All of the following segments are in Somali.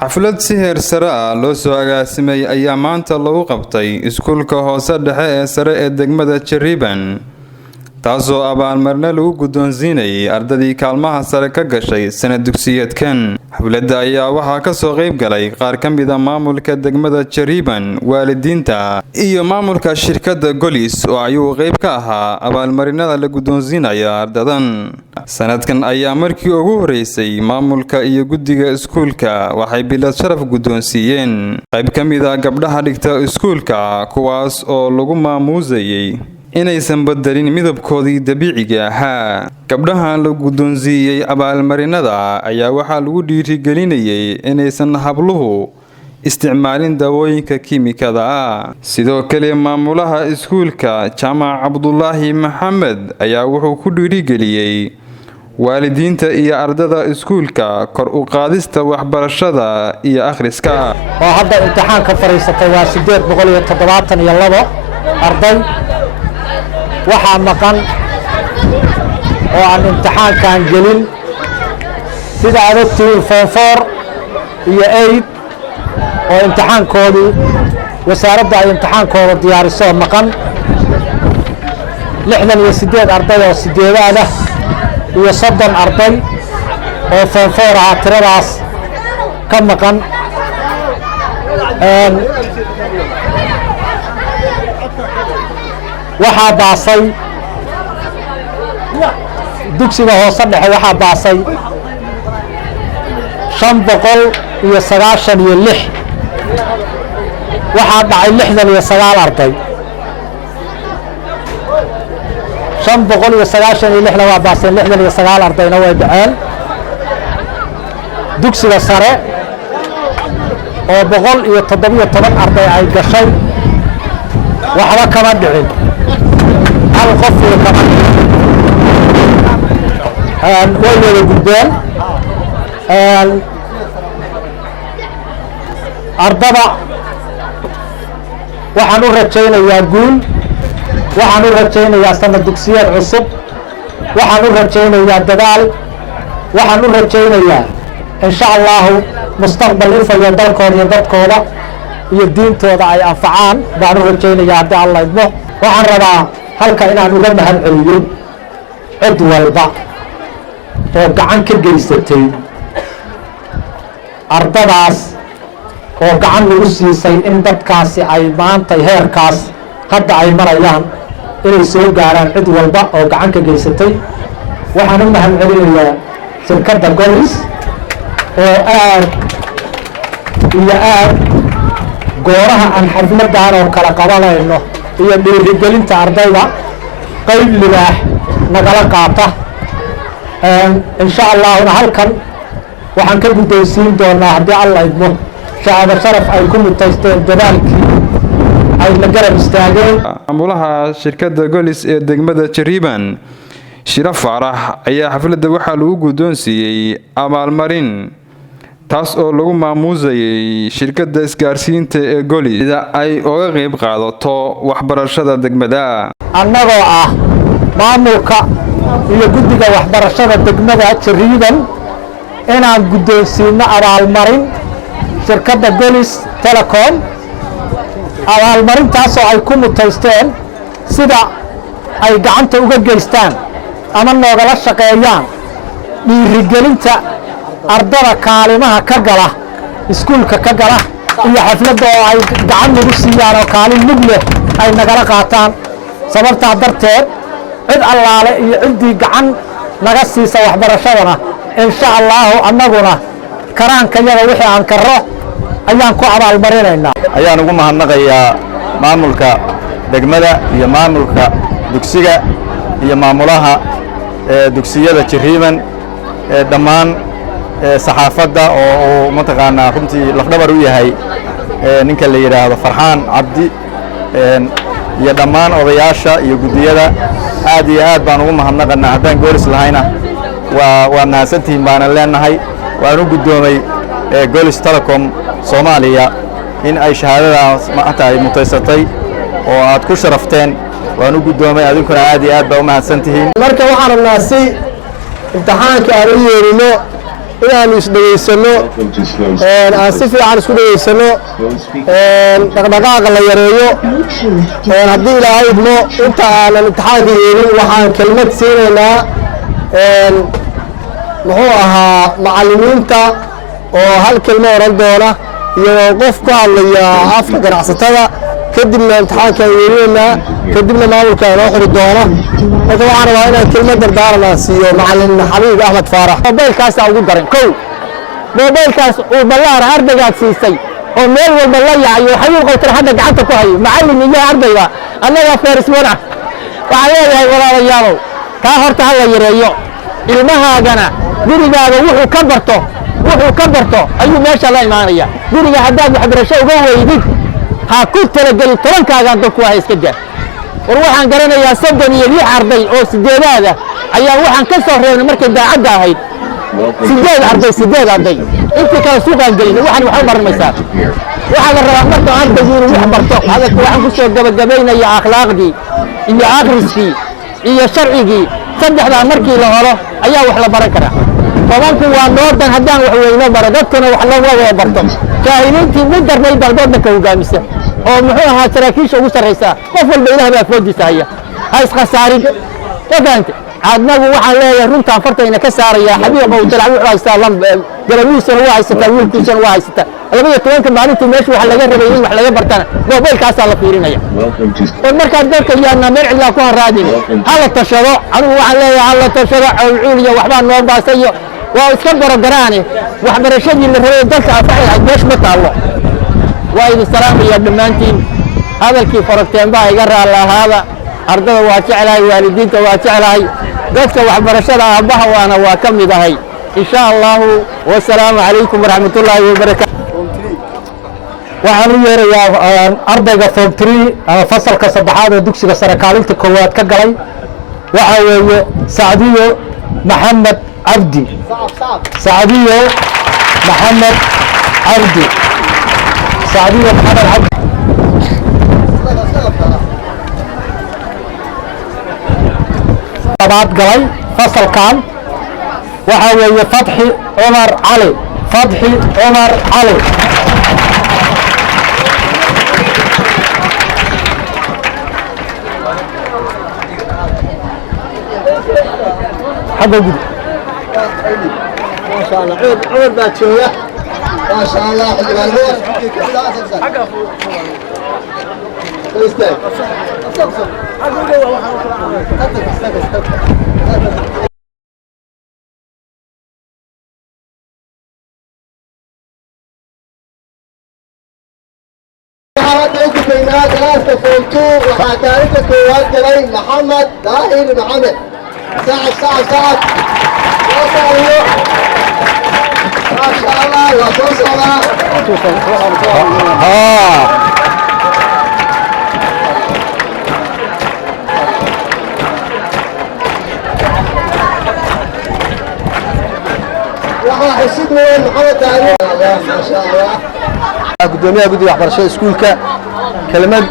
xaflad si heer sare ah loo soo agaasimay ayaa maanta lagu qabtay iskuulka hoose dhexe ee sare ee degmada Jariban taasoo abaalmarino lagu guddoonsiinayay ardadii kaalmaha sare ka gashay sanad dugsiyeedkan. xafladda ayaa waxaa ka soo qayb galay qaar ka mid ah maamulka degmada Jariban, waalidiinta iyo maamulka shirkadda Golis oo ayuu qayb ka ahaa abaalmarinada la guddoonsiinayo ardadan. sanadkan ayaa markii ugu horeysay maamulka iyo guddiga iskuulka waxay bilad sharaf guddoonsiiyeen qayb ka mid ah gabdhaha dhigta iskuulka, kuwaas oo lagu maamuusayay inaysan bedelin midabkoodii dabiiciga ahaa. gabdhahan la guddoonsiiyey abaalmarinada ayaa waxaa lagu dhiirigelinayay inaysan habluhu isticmaalin daawooyinka kiimikada ah. sidoo kale maamulaha iskuulka Jaamac Cabdullaahi Maxamed ayaa wuxuu ku dhiirigeliyay waalidiinta iyo ardada iskuulka kor u qaadista waxbarashada iyo akhriska. oo hadda imtixaanka fariisatay waa 872 arday. waxaa maqan oo aan imtixaankan gelin sida aad ogtihiin form 4 iyo 8 oo imtixaankoodii wasaaradda ay imtixaankooda diyaariso maqan 68 arday oo sideedaad ah iyo 30 arday oo form 4 ah tiradaas ka maqan. waxaa baasay dugsiga hoose dhexe waxaa baasay 596 waxaa dhacay 69 arday. 596 waa baaseen, 69 ardayna way dhaceen. dugsiga sare oo 117 arday ay gashay waxba kama dhicin, hal qof iyo kama way wada gudbeen. ardada waxaan u rajaynayaa guul, waxaan u rajaynayaa sanad dugsiyeed cusub, waxaan u rajaynayaa dadaal, waxaan u rajaynayaa insha allahu mustaqbal ifayo dalkooda iyo dadkooda iyo diintooda ay anfacaan baan u rajaynayaa haddii alla idmo. waxaan rabaa halka inaan uga mahad celiyo cid walba oo gacan ka geysatay ardadaas oo gacan lagu siisay in dadkaasi ay maanta heerkaas hadda ay marayaan inay soo gaaraan. cid walba oo gacan ka geysatay waxaan u mahad celinayaa shirkadda Golis oo aad iyo aad gooraha aan xafladan oo kala qabanayno iyo dhiirigelinta ardayda qayb libaax nagala qaata. insha allahna halkan waxaan ka guddoonsiin doonaa haddii alla idmo shahaado sharaf ay ku mutaysteen dadaalkii ay la garab istaageen. maamulaha shirkadda Golis ee degmada Jariban, Shiraf Farax, ayaa xafladda waxaa lagu guddoonsiiyey abaalmarin taas oo lagu maamuusayay shirkadda isgaarsiinta ee Golis sida ay uga qayb qaadato waxbarashada degmada. annagoo ah maamulka iyo guddiga waxbarashada degmada Jariban inaan guddoonsiino abaalmarin shirkadda Golis Telecom, abaalmarintaas oo ay ku mutaysteen sida ay gacanta uga geystaan ama noogala shaqeeyaan dhiirigelinta ardada kaalimaha ka gala iskuulka ka gala iyo xafladda oo ay gacan nagu siiyaan oo kaalin mug leh ay nagala qaataan. sababtaa darteed cid allaale iyo ciddii gacan naga siisa waxbarashadana insha allahu annaguna karaankayaga wixii aan karro ayaan ku abaalmarinaynaa. ayaan ugu mahadnaqayaa maamulka degmada iyo maamulka dugsiga iyo maamulaha dugsiyada Jariban dhammaan saxaafadda oo mataqaanaa runtii lafdhabar u yahay ninka la yiraahdo Farxaan Cabdi iyo dhammaan odayaasha iyo guddiyada aad iyo aad baan ugu mahadnaqanaa. haddaan Golis lahayna waa mahadsantihiin baanan leenahay. waan u guddoomay Golis Telecom Soomaaliya in ay shahaadadaas maanta ay mutaysatay oo aad ku sharafteen waan u guddoomay adinkuna aad iyo aad baa u mahadsantihiin marka waxaan rabnaa si imtixaanka aan u yeelino inaanu isdhegaysano aan si fiican isku dhegaysano dhaqdhaqaaqa la yareeyo haddii ilaahay idmo inta aanan imtixaanka yeelin waxaan kelmad siinaynaa muxuu ahaa macallimiinta oo hal kelmo odhan doona iyo qof ku hadlaya afka ganacsatada kadibna imtixaankaan yeelinaynaa kadibna maamulka inoo xuri doono marka waxaan rabaa inaan kelmad dardaaran aan siiyo macallin xabiib axmed faarax mobaylkaasaa ugu daran kow mobaylkaas uu ballaara ardaygaad siisay oo meel walba la yacayo xabiib qowtana hadda gacanta ku hayo macallin iyo ardayba annaga feerismana waxaan leeyahay walaalayaalow taa horta ha la yareeyo ilmahaagana gurigaaga wuxuu ka barto ayuu meesha la imaanaya guriga haddaad waxbarasho uga weydid ha ku talagelin tobankaagaan dadku aha iska daa war waxaan garanayaa 36 arday oo sideedaada ayaa waxaan ka soo reebnay markay daacadda ahayd 8 arday intii kale suuqaan gelin waxaan wax u baranaysaa waxaa la rabaa marka ardaygu inuu wax barto hadalka waxaan ku soo gabagabaynaya akhlaaqdii iyo akhriskii iyo sharcigii saddexdaa markii la helo ayaa wax la baran karaa tobanku waa noodan haddaan wax weyno baro dadkuna wax loo wada barto jaahiliintii mid darnayd baa dadka hogaamisa oo muxuu ahaa saraakiisha ugu sarraysaa qof walba ilaah baa foodiisa haya ha iskhasaarin fahante adnagu waxaan leeyahay runtaan fartayna ka saaraya xabiib oo dalac wuxuu haystaa garabihiisana waa haysataa wiilkiisana waa haysataa 12 maalintii meesha waxa laga rabay in wax laga bartana mobaylkaasaa la fiirinaya oo markaad dadka yaana meel cidla ku haraadin hala tashado anigu waxaan leeyahay hala tashado cawcuuliya waxbaa noo baasayo waa iska barogaraane waxbarashadii la rabay dalka afaxay meesha ma taalo waa idin salaamaya dhammaantiin hadalkii faragteen baa iga raalahaada ardada waa jecelahay waalidiinta waa jecelahay dadka waxbarashada aabaha waana waa ka mid ahay insha Allah wassalaamu calaykum waraxmatullaahi wabarakaatuh waxaan u yeerayaa ardayga form 3 ama fasalka saddexaad ee dugsiga sare kaalinta koowaad ka galay waxa weeye Saadiyo Maxamed Abdi Saadiyo Maxamed Abdi Saadiyo Maxamed Abdi labaad galay fasalkan waxa weeye Fadxi Umar Cali Fadxi Umar Cali حاجة جديدة ما شاء الله عود باتشوية ما شاء الله حاجة محمد داهر محمد سعد ما شاء الله وصل حسيت وين محمد داهر ما شاء الله قدوميها قدوة waxbarashada iskuulka kelmad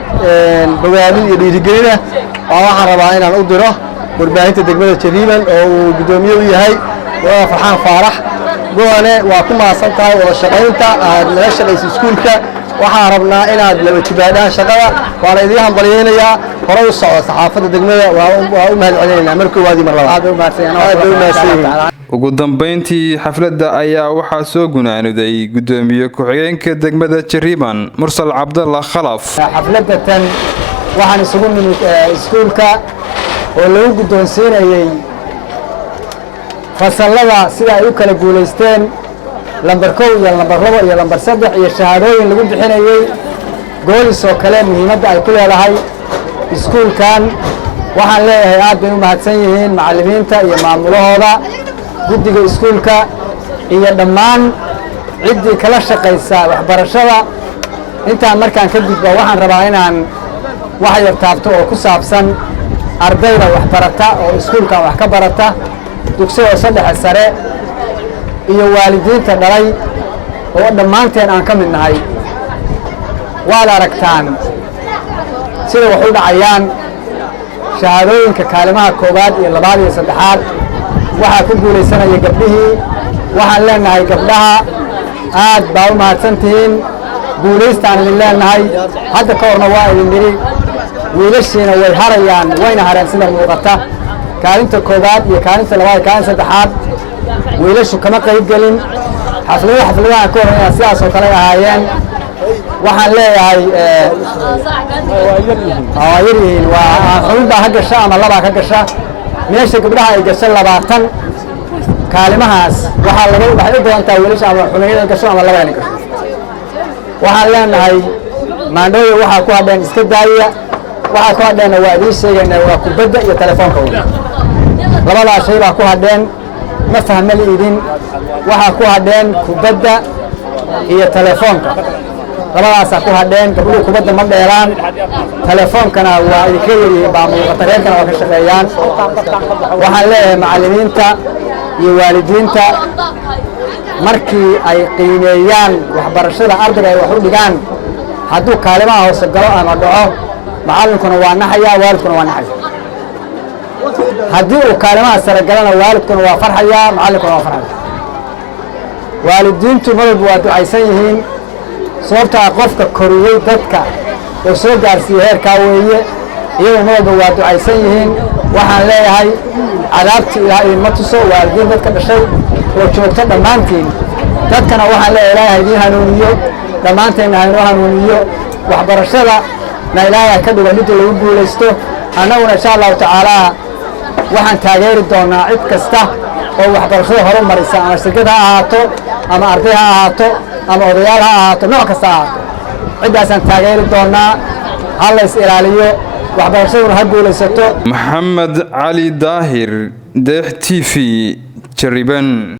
bogaadin iyo dhiirigelin ah waxaan rabaa inaan u diro warbaahinta degmada Jariiban oo uu gudoomiye u yahay waa Farxaan Faarax go'ane waa ku maasan tahay wada shaqaynta aad la shaqayso iskuulka waxaan rabnaa inaad laba jibaadaan shaqada waana idin hambalyeynaya hore u socdo saxaafadda degmada waa u mahadcelinaynaa markii waadi mar labaad aad u mahadsanyihiin ugu dambeyntii xafladda ayaa waxaa soo gunaaniday gudoomiye ku-xigeenka degmada Jariiban Mursal Cabdallah Khalaf xafladda tan waxaan isugu nimid iskuulka oo lagu guddoonsiinayay fasallada sida ay u kala guulaysteen lambar 1 iyo lambar 2 iyo lambar 3 iyo shahaadooyin lagu bixinayay goolis oo kale muhiimadda ay ku leedahay iskuulkan waxaan leeyahay aad bay u mahadsan yihiin macallimiinta iyo maamulahooda guddiga iskuulka iyo dhammaan ciddii kala shaqaysa waxbarashada intaan markaan ka gudbo waxaan rabaa inaan wax yar taabto oo ku saabsan ardayda wax barata oo iskuulkan wax ka barata dugsiga saddex sare iyo waalidiinta dhalay oo dhammaanteen aan ka mid nahay waad aragtaan sida wax u dhacayaan shahaadooyinka kaalimaha koowaad iyo labaad iyo saddexaad waxaa ku guulaysanaya gabdhihii waxaan leenahay gabdhaha aad baa u mahadsantihiin guulaystaan idin leenahay hadda ka horna waa idin nidhi wiilashiina way harayaan wayna hareen sida muuqata kaalinta koowaad iyo kaalinta labaad iyo kaalinta saddexaad wiilashu kama qayb gelin xafladaha ka horreeya sidaas oo kale ahaayeen waxaan leeyahay waa yaryihiin waa xubin baa ka gasha ama labaa ka gasha meesha gabdhaha ay gasho 20 kaalimahaas waxay u doontaa wiilasha ama xubinada gasho ama labaa gasho waxaan leenahay maandhooyo waxaa ku hadheen iska daaya waxaa ku hadheen waa idin sheegaynaa waa kubadda iyo telefoonka labadaas shay baa ku hadheen ma fahma idin waxaa ku hadheen kubadda iyo telefoonka labadaas ku hadheen gabdhuhu kubadda ma dheeraan telefoonkana waa idinka yaryihiin baa muuqata reerkana waa ka shaqeeyaan waxaan leeyahay macallimiinta iyo waalidiinta markii ay qiimeeyaan waxbarashada ardayga ay wax u dhigaan hadduu kaalimaha hoose galo ama dhaco macallinkuna waa naxaya waalidkuna waa naxaya haddii uu kaalimaha sare galana waalidkuna waa farxaya macallinkuna waa farxaya waalidiintu madalba waa ducaysan yihiin sababtaa qofka koriyey dadka oo soo gaarsiiyey heerkaa weeye iyagoo madalba waa ducaysan yihiin waxaan leeyahay cadaabti ilaahay idinma tuso waalidiin dadka dhashay oo joogta dhammaantiin dadkana waxaan leeyahay ilaahay idiin hanuuniyo dhammaanteenna haynoo hanuuniyo waxbarashada na ilaahay ka dhigo midda lagu guulaysto annaguna insha allahu tacaalaa waxaan taageeri doonaa cid kasta oo waxbarashada horumarisa ama shirkad ha ahaato ama arday ha ahaato ama odayaal ha ahaato nooc kasta ha ahaato ciddaasaan taageeri doonaa ha la is ilaaliyo waxbarashaduna ha guulaysato maxamed cali daahir deex TV Jariban.